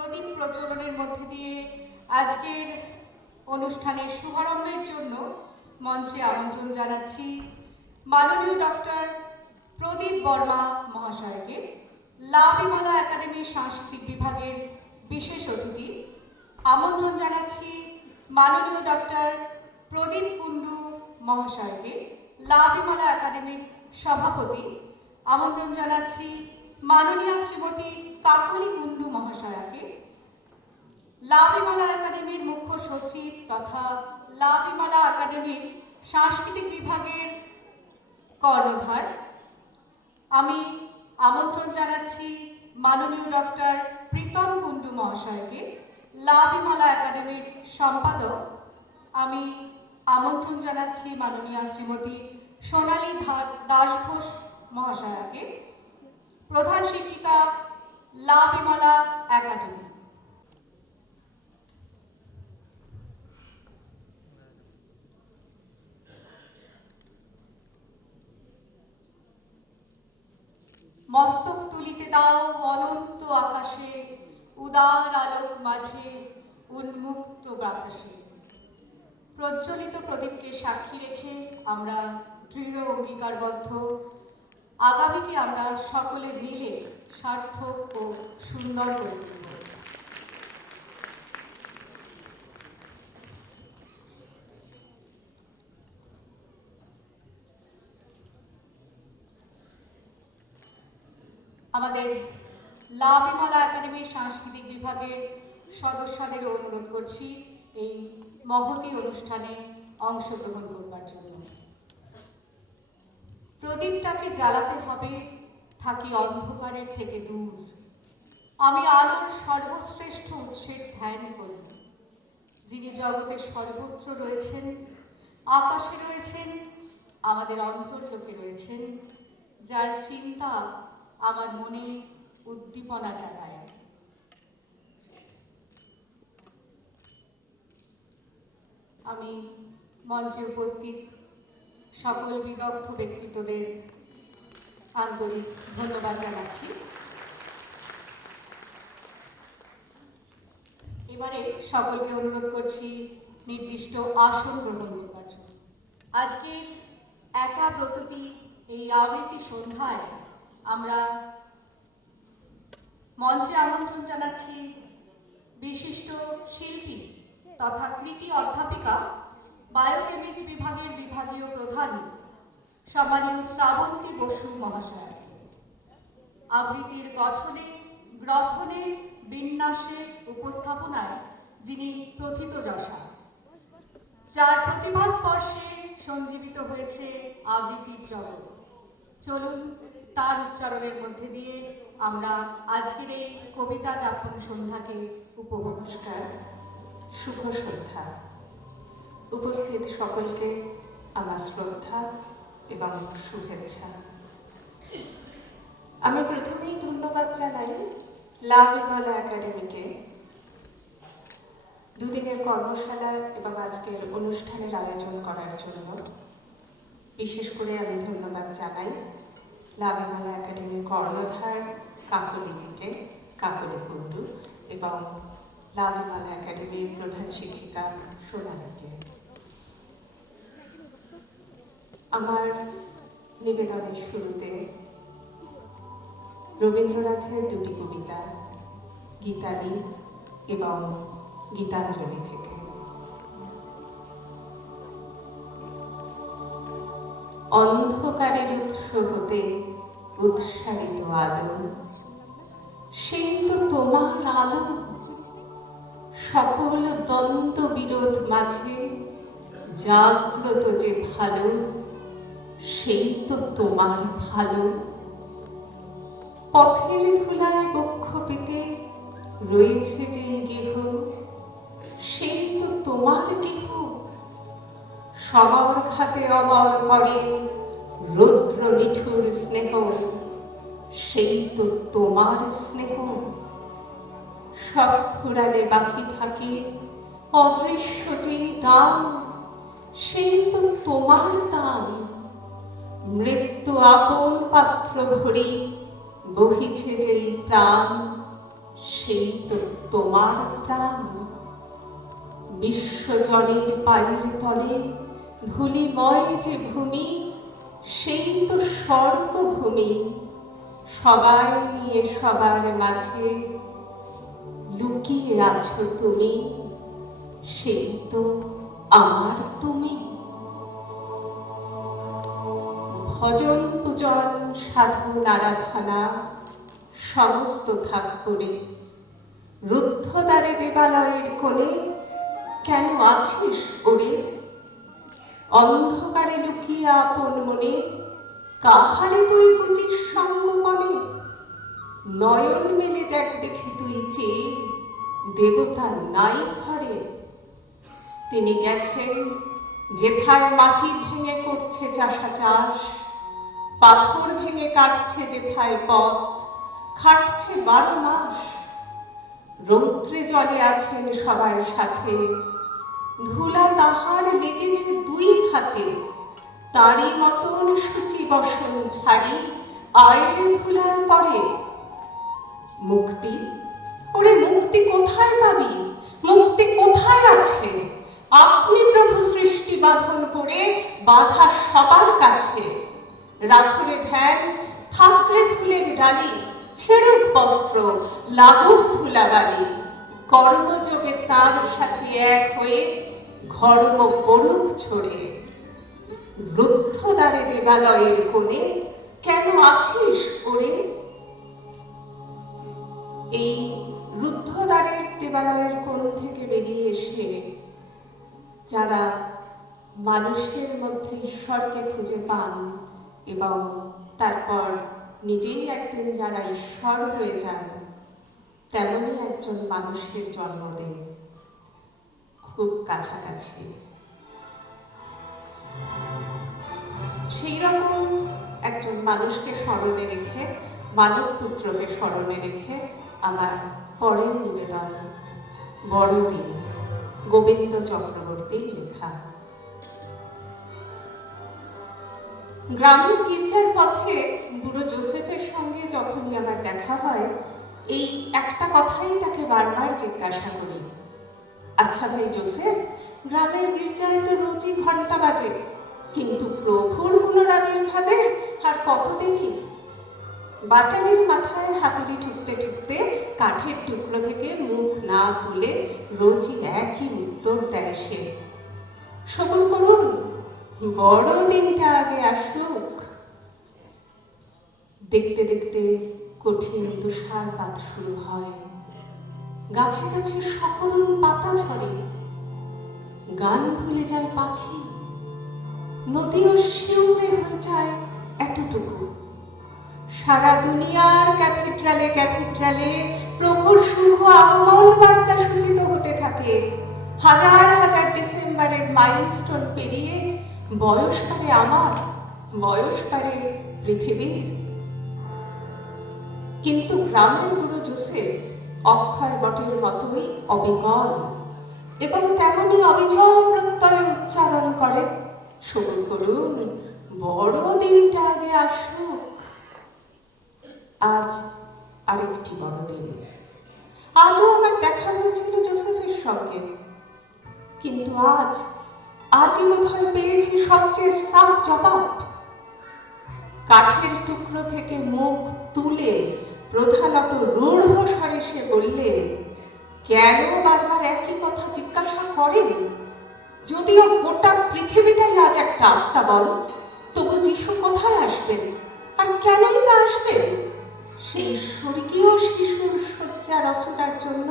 প্রদীপ প্রচলনের মধ্যে দিয়ে আজকের অনুষ্ঠানের শুভারম্ভের জন্য মঞ্চে আমন্ত্রণ জানাচ্ছি মাননীয় ডক্টর প্রদীপ বর্মা মহাশয়কে। লাভিমালা একাডেমির সাংস্কৃতিক বিভাগের বিশেষ অতিথি। আমন্ত্রণ জানাচ্ছি মাননীয় ডক্টর প্রদীপ কুণ্ডু মহাশয়কে লাভিমালা একাডেমির সভাপতি। আমন্ত্রণ জানাচ্ছি মাননীয় শ্রীমতী কাকলি কুণ্ডু মহাশয়াকে, লাভিমালা একাডেমির মুখ্য সচিব তথা লাভিমালা একাডেমির সাংস্কৃতিক বিভাগের কর্ণধার। আমি আমন্ত্রণ জানাচ্ছি মাননীয় ডক্টর প্রীতম কুণ্ডু মহাশয়কে, লাভিমালা একাডেমির সম্পাদক। আমি আমন্ত্রণ জানাচ্ছি মাননীয় শ্রীমতী সোনালী দাস ঘোষ মহাশয়াকে। প্রধান শিক্ষিকা লাভিমালা একাডেমি। মস্তক তুলিতে দাও অনন্ত আকাশে, উদার আলোক মাঝে, উন্মুক্ত বাতাসে। প্রজ্বলিত প্রদীপকে সাক্ষী রেখে আমরা দৃঢ় অঙ্গীকারবদ্ধ আগামীকে আমরা সকলে মিলে সার্থক ও সুন্দর করে আমাদের লাভিমালা একাডেমির সাংস্কৃতিক বিভাগের সদস্যদের অনুরোধ করছি, এই মহতি অনুষ্ঠানে অংশগ্রহণ প্রদীপটাকে জ্বালাতে হবে, থাকি অন্ধকারের থেকে দূর। আমি আলোর সর্বশ্রেষ্ঠ উৎসের ধ্যান করি। যিনি জগতে সর্বত্র রয়েছেন, আকাশে রয়েছেন, আমাদের অন্তর্লোকে রয়েছেন, যার চিন্তা আমার মনে উদ্দীপনা জাগায়। আমি মঞ্চে উপস্থিত সকল বিদগ্ধ ব্যক্তিত্বদের আন্তরিক ধন্যবাদ জানাচ্ছি। এবারে সকলকে অনুরোধ করছি নির্দিষ্ট আসন গ্রহণ করবার জন্য। আজকে একা ব্রততি এই আবৃত্তি সন্ধ্যায় আমরা মঞ্চে আমন্ত্রণ জানাচ্ছি বিশিষ্ট শিল্পী তথা কৃতি অধ্যাপিকা বায়োকেমিস্ট বিভাগের বিভাগীয় প্রধান সম্মানীয় শ্রাবন্তী বসু মহাশয়। আবৃত্তির গঠনে, গ্রথনে, বিন্যাসে উপস্থাপনায় যিনি প্রথিত যশা। যার প্রতিভা স্পর্শে সঞ্জীবিত হয়েছে আবৃত্তির জগৎ। চলুন তার উচ্চারণের মধ্যে দিয়ে আমরা আজকের এই কবিতা যাপন সন্ধ্যাকে উপভোগ। শুভ সন্ধ্যা। উপস্থিত সকলকে আমার শ্রদ্ধা এবং শুভেচ্ছা। আমি প্রথমেই ধন্যবাদ জানাই লাভ হিমালয় একাডেমিকে। দুদিনের কর্মশালা এবং আজকের অনুষ্ঠানের আয়োজন করার জন্য। বিশেষ করে আমি ধন্যবাদ জানাই লাভ হিমালয় একাডেমির কর্ণধার কাকলিদিকে কাকলি কুণ্ডু এবং লাভিমালা একাডেমির প্রধান শিক্ষিকা সোনালীকে আমার নিবেদনের শুরুতে রবীন্দ্রনাথের দুটি কবিতা, গীতালি এবং গীতাঞ্জলি থেকে। অন্ধকারের উৎস হতে উৎসারিত আলো, সেই তো তোমার আলো। সকল দ্বন্দ্ব বিরোধ মাঝে জাগ্রত যে ভালো সেই তো তোমার ভালো। পথের ধুলায় বক্ষ পেতে রয়েছে যে গেহ, সেই তো তোমার গেহ। সমর খাতে অমর করে রৌদ্র নিঠুর স্নেহ, সেই তো তোমার স্নেহ। সব ফুরালে বাকি থাকে অদৃশ্য যে দাম, সেই তো তোমার দাম। মৃত্যু আপন পাত্র ভরি বহিছে যেই প্রাণ, সেই তো তোমার প্রাণ। বিশ্বজলের পায়ের তলে ধুলিময় যে ভূমি, সেই তো স্বর্গভূমি। সবাই নিয়ে সবার মাঝে লুকিয়ে আছো তুমি, সেই তো আমার তুমি। ভজন পূজন সাধন আরাধনা সমস্ত থাক করে। রুদ্ধদ্বারে দেবালয়ের কোণে কেন আছিস ওরে? অন্ধকারে লুকিয়ে আপন মনে কাহারে তুই বুঝিস সঙ্গমনে নয়ন মেলে দেখ দেখি তুই চেয়ে, দেবতা নাই ঘরে। তিনি গেছেন, যেথায় মাটি ভেঙে করছে চাষা চাষ পাথর ভেঙে কাটছে যেথায় পথ, খাটছে বারো মাস। রৌদ্রে জলে আছেন সবার সাথে, ধুলা তাহার লেগেছে দুই হাতে। তারই মতন সূচি বসন ছাড়ি আয়রে ধুলার পরে। মুক্তি? ওরে মুক্তি কোথায় পাবি? মুক্তি কোথায় আছে? আপনি প্রভু সৃষ্টি বাঁধন করে বাধা সবার কাছে। রাখরে ধ্যান, থাকলে ফুলের ডালি ছেড়ুক বস্ত্র, লাগুক ধুলাবালি কর্মযোগে তার সাথে এক হয়ে ঘর্ম পড়ুক ছড়ে। রুদ্ধ দ্বারে দেবালয়ের কোণে কেন আছিস ওরে? এই রুদ্ধদ্বারের দেবালয়ের কোণ থেকে বেরিয়ে এসে যারা মানুষের মধ্যে ঈশ্বরকে খুঁজে পান এবং তারপর নিজেই একদিন যারা ঈশ্বর হয়ে যান, তেমনই একজন মানুষের জন্মদিন। খুব কাছাকাছি। সেই রকম একজন মানুষকে স্মরণে রেখে, মানব পুত্রকে স্মরণে রেখে আমার পরের নিবেদন, বড়দিন গোবিন্দ চক্রবর্তীর লেখা। গ্রামের গির্জার পথে বুড়ো জোসেফের সঙ্গে যখনই আমার দেখা হয়, এই একটা কথাই তাকে বারবার জিজ্ঞাসা করি। আচ্ছা ভাই জোসেফ, গ্রামের গির্জায় তো রোজই ঘণ্টা বাজে, কিন্তু প্রভুর পুনরাবির্ভাবে আর কত দেরি? বাটালির মাথায় হাতুড়ি ঠুকতে ঠুকতে কাঠের টুকরো থেকে মুখ না তুলে রোজই একই উত্তর দেয় সে। সবুর করুন বড় দিনটা আগে আসুক দেখতে দেখতে কঠিন তুষারপাত শুরু হয়। গাছে গাছে সকরুণ পাতা ঝরে। গান ভুলে যায় পাখি। নদীও শিউরে হয়ে যায় এতটুকু। সারা দুনিয়ার ক্যাথিড্রালে ক্যাথিড্রালে প্রভুর শুভ আগমন বার্তা সূচিত হতে থাকে। হাজার হাজার ডিসেম্বরের মাইলস্টোন পেরিয়ে বয়স পারে আমার, বয়স পারে পৃথিবীর। কিন্তু গ্রামের বুড়ো জোসেফ অক্ষয় বটের মতোই অবিকল এবং তেমনি অবিচল প্রত্যয় উচ্চারণ করে। শুরু করুন, বড় দিনটা আগে আসুক। আজ আরেকটি বড়দিন আজও আমার দেখা হয়েছিল জোসেফের সঙ্গে। কিন্তু আজ আজই বোধহয় পেয়েছি সবচেয়ে সাফ জবাব। কাঠের টুকরো থেকে মুখ তুলে প্রধানত রূঢ় স্বরে সে বললে, কেন বারবার একই কথা জিজ্ঞাসা করেন? যদিও গোটা পৃথিবীটাই আজ একটা আস্থা আস্তাবল তবু যিশু কোথায় আসবেন? আর কেনই না আসবেন? সেই স্বর্গীয় শিশুর শয্যা রচনার জন্য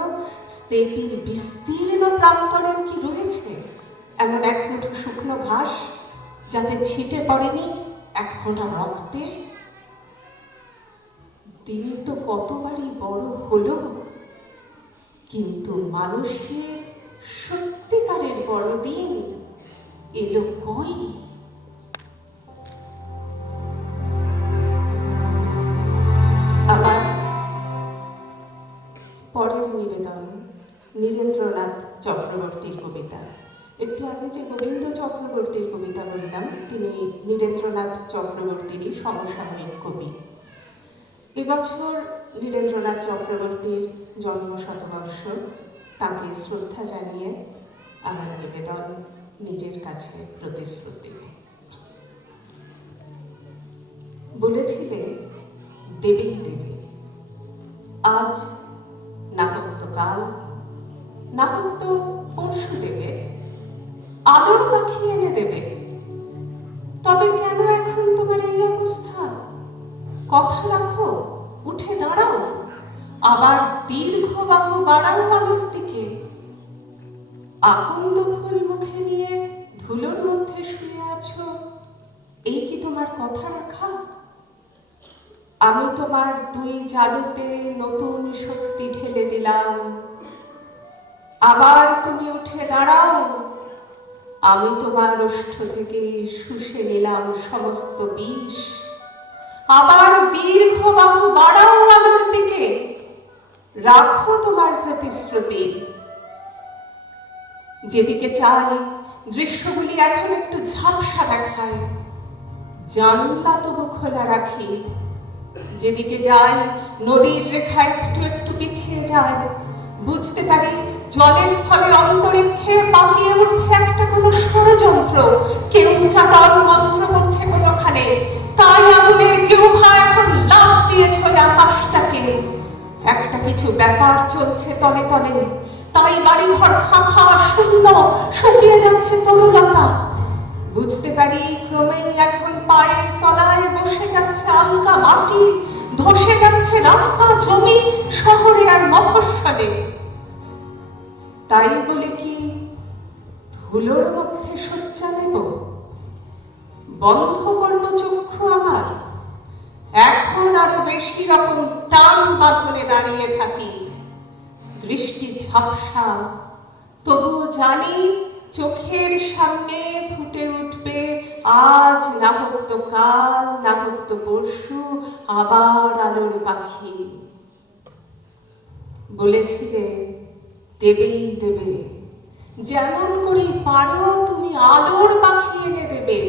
স্তেপির বিস্তীর্ণ প্রান্তরেও কি রয়েছে? এমন এক মুঠো শুকনো ঘাস যাতে ছিটে পড়েনি এক ফোঁটা রক্তের দিন তো কতবারই বড় হলো, কিন্তু মানুষের সত্যিকারের বড় দিন এলো কই? আবার পরের নিবেদন নীরেন্দ্রনাথ চক্রবর্তীর কবিতা। একটু আগে যে গোবিন্দ চক্রবর্তীর কবিতা বললাম, তিনি নীরেন্দ্রনাথ চক্রবর্তীরই সমসাময়িক কবি। এবছর নীরেন্দ্রনাথ চক্রবর্তীর জন্ম শতবর্ষ তাকে শ্রদ্ধা জানিয়ে আমার নিবেদন, নিজের কাছে প্রতিশ্রুতি। বলেছিলে, দেবেই দেবে। আজ না হোক তো কাল না হোক তো পরশু দেবে। আদর মাখিয়ে এনে দেবে। তবে কেন এখন তোমার এই অবস্থা? কথা রাখো, উঠে দাঁড়াও। আবার দীর্ঘ বাহু বাড়াও আলোর দিকে। আকন্দ ফুল মুখে নিয়ে ধুলোর মধ্যে শুয়ে আছো। এই কি তোমার কথা রাখা? আমি তোমার দুই জালুতে নতুন শক্তি ঢেলে দিলাম। আবার তুমি উঠে দাঁড়াও আমি তোমার ওষ্ঠ থেকে শুষে নিলাম সমস্ত বিষ। আবার দীর্ঘ বাহু বাড়াও আলোর দিকে। রাখো তোমার প্রতিশ্রুতি। যেদিকে চাই, দৃশ্যগুলি এখন একটু ঝাপসা দেখায়। জানলা তবু খোলা রাখি। যেদিকে যাই, নদীর রেখা একটু একটু পিছিয়ে যায়। বুঝতে পারি জলের স্থলে অন্তরিক্ষে পাকিয়ে উঠছে একটা কোনো ষড়যন্ত্র। কেউ চাতাল মন্ত্র করছে কোনোখানে। তাই আগুনের জিহ্বা এখন লাভ ওই আকাশটাকে। একটা কিছু ব্যাপার চলছে তলে তলে। তাই বাড়ি ঘর খাখা শূন্য শুকিয়ে যাচ্ছে তরুলতা। বুঝতে পারি ক্রমেই এখন পায়ের তলায় বসে যাচ্ছে আলগা মাটি, ধসে যাচ্ছে রাস্তা, জমি, শহরে আর মফস্বলে। তাই বলে কি ধুলোর মধ্যে শয্যা নেব? বন্ধ করব চক্ষু আমার। এখন আরও বেশি রকম টান বাঁধনে দাঁড়িয়ে থাকি। দৃষ্টি ঝাপসা, তবুও জানি চোখের সামনে ফুটে উঠবে আজ না হোক তো কাল না হোক তো পরশু, আবার আলোর পাখি। বলেছিলে দেবেই দেবে। যেমন করে পারো তুমি আলোর পাখি এনে দেবে।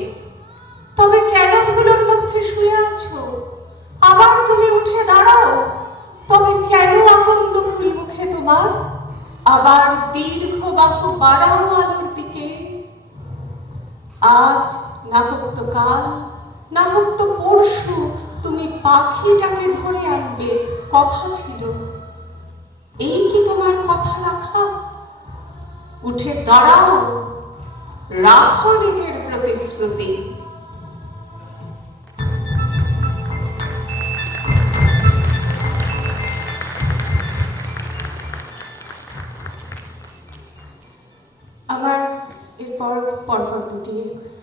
তবে কেন ধুলোর মধ্যে শুয়ে আছো? আবার তুমি উঠে দাঁড়াও। তবে কেন আকন্দ ফুল মুখে তোমার? আবার দীর্ঘ বাহু বাড়াও আলোর দিকে। আজ না হোক তো কাল না হোক তো পরশু তুমি পাখিটাকে ধরে আনবে। কথা ছিল এই কি তোমার কথা রাখা? উঠে দাঁড়াও। রাখো নিজের প্রতিশ্রুতি। আমার এরপর পরপর দুটি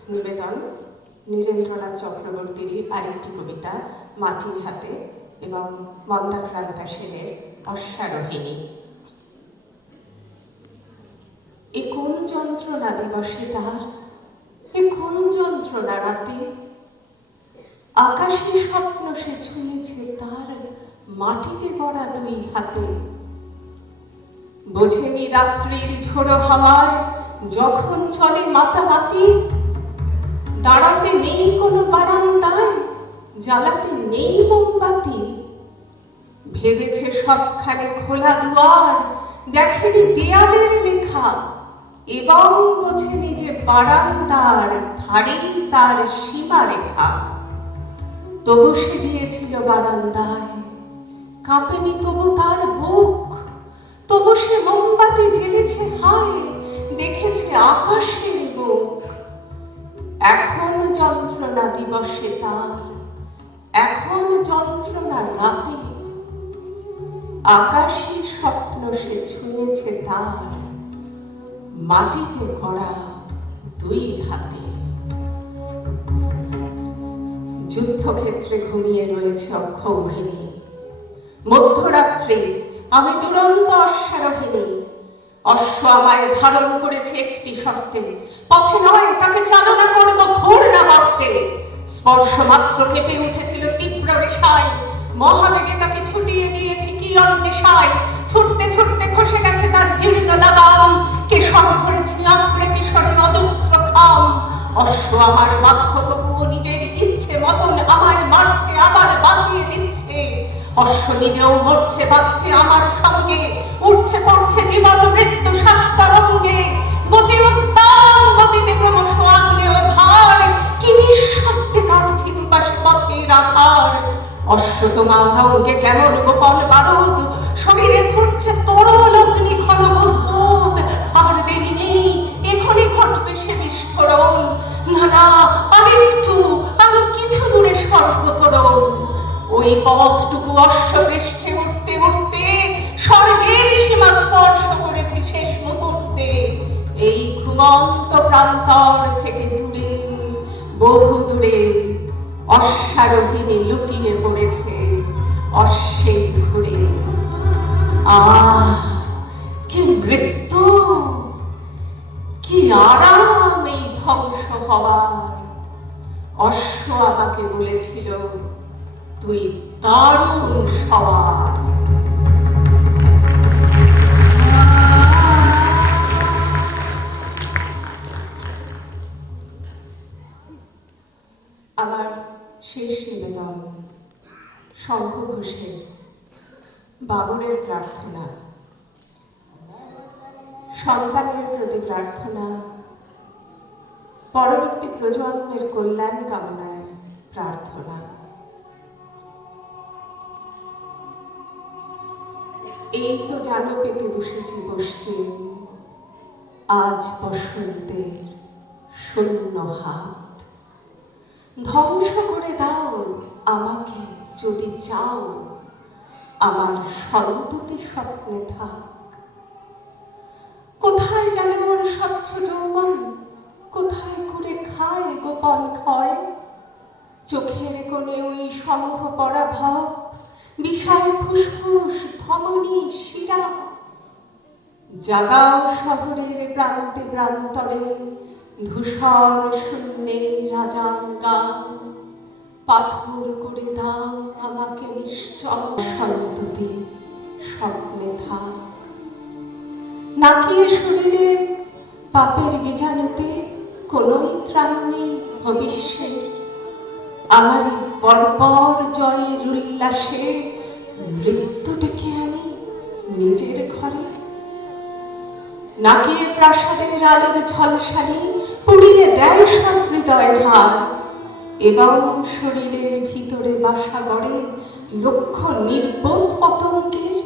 নিবেদন। নীরেন্দ্রনাথ চক্রবর্তীরই আরেকটি কবিতা, মাটির হাতে এবং মন্দাক্রান্তা সেনের। অশ্বারোহিণী। এ কোন যন্ত্রণা দিবসে তার এ কোন যন্ত্রণা রাতে? আকাশে স্বপ্ন সে ছুঁয়েছে তার মাটিতে গড়া দুই হাতে। বোঝেনি রাত্রির ঝোড়ো হাওয়ায়, যখন চলে মাতামাতি দাঁড়াতে নেই কোনো বারান্দায়, জ্বালাতে নেই মোমবাতি। ভেবেছে সবখানে খোলা দুয়ার। দেখেনি দেয়ালের লেখা। এবং বোঝেনি যে বারান্দার ধারেই তার সীমা রেখা। তবু সে দিয়েছিল বারান্দায়। কাঁপেনি তবু তার বুক। তবু সে মোমবাতি জেলেছে হায়, দেখেছে আকাশের বুক। এখন যন্ত্রণা দিবসে তার। এখন যন্ত্রণা রাতে। আকাশে স্বপ্ন সে ছুঁয়েছে তার। মাটিতে গড়া দুই হাতে। যুদ্ধক্ষেত্রে ঘুমিয়ে রয়েছে অক্ষৌহিনী মধ্যরাত্রে আমি দুরন্ত অশ্বারোহিণী। অশ্ব আমায় ধারণ করেছে একটি শর্তে। পথে নয়, তাকে চালনা করব ঘোর না মর্তে স্পর্শ মাত্র কেঁপে উঠেছিল তীব্র নেশায় মহাবেগে তাকে ছুটিয়ে দিয়েছি কি অন্বেষায় ছুটতে ছুটতে খসে গেছে তার জীর্ণ লাগাম। কেশর ধরেছি আঁকড়ে কেশরে অজস্র খাম। অশ্ব আমার বাধ্য তবুও নিজের ইচ্ছে মতন আমায় মারছে, আবার বাঁচিয়ে দিচ্ছে। অশ্ব নিজেও মরছে, বাঁচছে আমার সঙ্গে। উঠছে, পড়ছে জীবন মৃত্যু শাস্তারঙ্গে গতি উত্তাম গতিতে ক্রমশ আগ্নেয় ধার। কি নিঃশব্দে কাটছি দুপাশে পথের আধার। অশ্ব তোমার অঙ্গে কেমন গোপন বারুদ? শরীরে ফুটছে তরল অগ্নি ক্ষণবোধ আর দেরি নেই, এখনই ঘটবে সে বিস্ফোরণ। না না আরেকটু আরও কিছু দূরে স্বর্গ ওই পথটুকু অশ্বপৃষ্ঠে উঠতে উঠতে স্বর্গের সীমা স্পর্শ করেছি শেষ মুহূর্তে। এই ঘুমন্ত প্রান্তর থেকে দূরে, বহু দূরে অশ্বারোহিণী লুটিয়ে পড়েছে, অশ্বের ঘুরে। কি মৃত্যু কি আরাম এই ধ্বংস হওয়ার। অশ্ব আমাকে বলেছিল, তুই দারুণ সওয়ার। শেষ নিবেদন শঙ্খ ঘোষের বাবরের প্রার্থনা, সন্তানের প্রতি প্রার্থনা, পরবর্তী প্রজন্মের কল্যাণ কামনায় প্রার্থনা। এই তো জানো পেতে বসেছি পশ্চিম আজ বসন্তের শূন্য হাত। ধ্বংস করে দাও আমাকে, যদি চাও। আমার সন্ততি স্বপ্নে থাক। কোথায় গেল ওর স্বচ্ছ যৌবন? কোথায় করে খায় গোপন ক্ষয়? চোখের কোণে ওই সমূহ পড়া ভাব বিষয় ফুসফুস, ধমনী, শিরা। জাগাও শহরের প্রান্তে প্রান্তরে ধূসর শূন্যে রাজান গান। পাথর করে দাও আমাকে নিশ্চল সন্ততি স্বপ্নে থাক। নাকিয়ে শরীরে পাপের বীজাণুতে কোনোই ত্রাণ নেই ভবিষ্যে? আমার বর্বর জয়ের উল্লাসে মৃত্যু ডেকে আনি নিজের ঘরে। নাকিয়ে প্রাসাদের আলোর ঝলসানি পুড়িয়ে দেয় সব হৃদয় হার এবং শরীরের ভিতরে বাসা গড়ে লক্ষ নির্বোধ পতঙ্গের।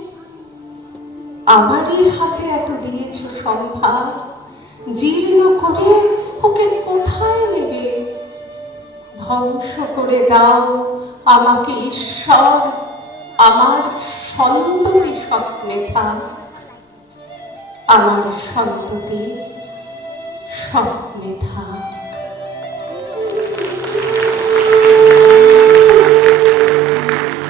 আমারই হাতে এত দিয়েছ সম্ভার, জীর্ণ করে ওকে কোথায় নেবে? ধ্বংস করে দাও আমাকে ঈশ্বর, আমার সন্ততি স্বপ্নে থাক। আমার সন্ততি স্বপ্নে থাক